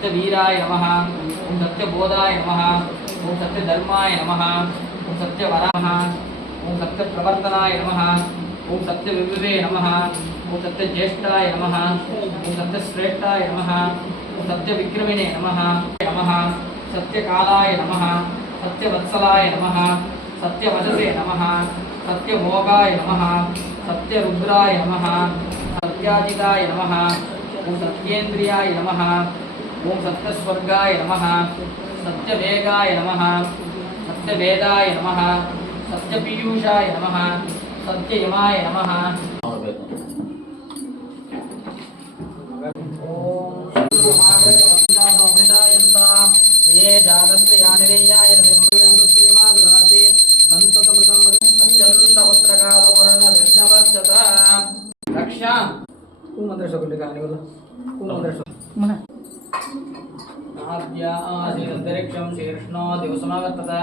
सत्यवीराय नमः ओम सत्यबोधाय नमः ओम सत्यधर्माय नमः ओम सत्यवराह ओम सत्यप्रवर्तनाय नमः ओम सत्यविभवे नमः ओम सत्यज्येष्ठाय नमः ओम सत्यश्रेष्ठाय नमः ओम सत्यविक्रमिणे नमः नमः सत्यकालाय नमः सत्यवत्सलाय नमः सत्यवचसे नमः सत्यभोगाय नमः सत्यरुद्राय नमः सत्याजिताय नमः ओम सत्येन्द्रियाय नमः ओम सत्यस्वर्गाय नमः सत्यवेगाय नमः सत्यवेदाय नमः सत्यपीयूषाय नमः सत्ययमाय नमः ये जातस्त्रियानिरेयाय श्रीमाददाति सन्ततमृतम् अत्यन्तपुत्रकालपुरणकृष्णवर्चता रक्षा मंत्र आद्या आसीदन्तरिक्षं श्रीकृष्णो दिवसमागतः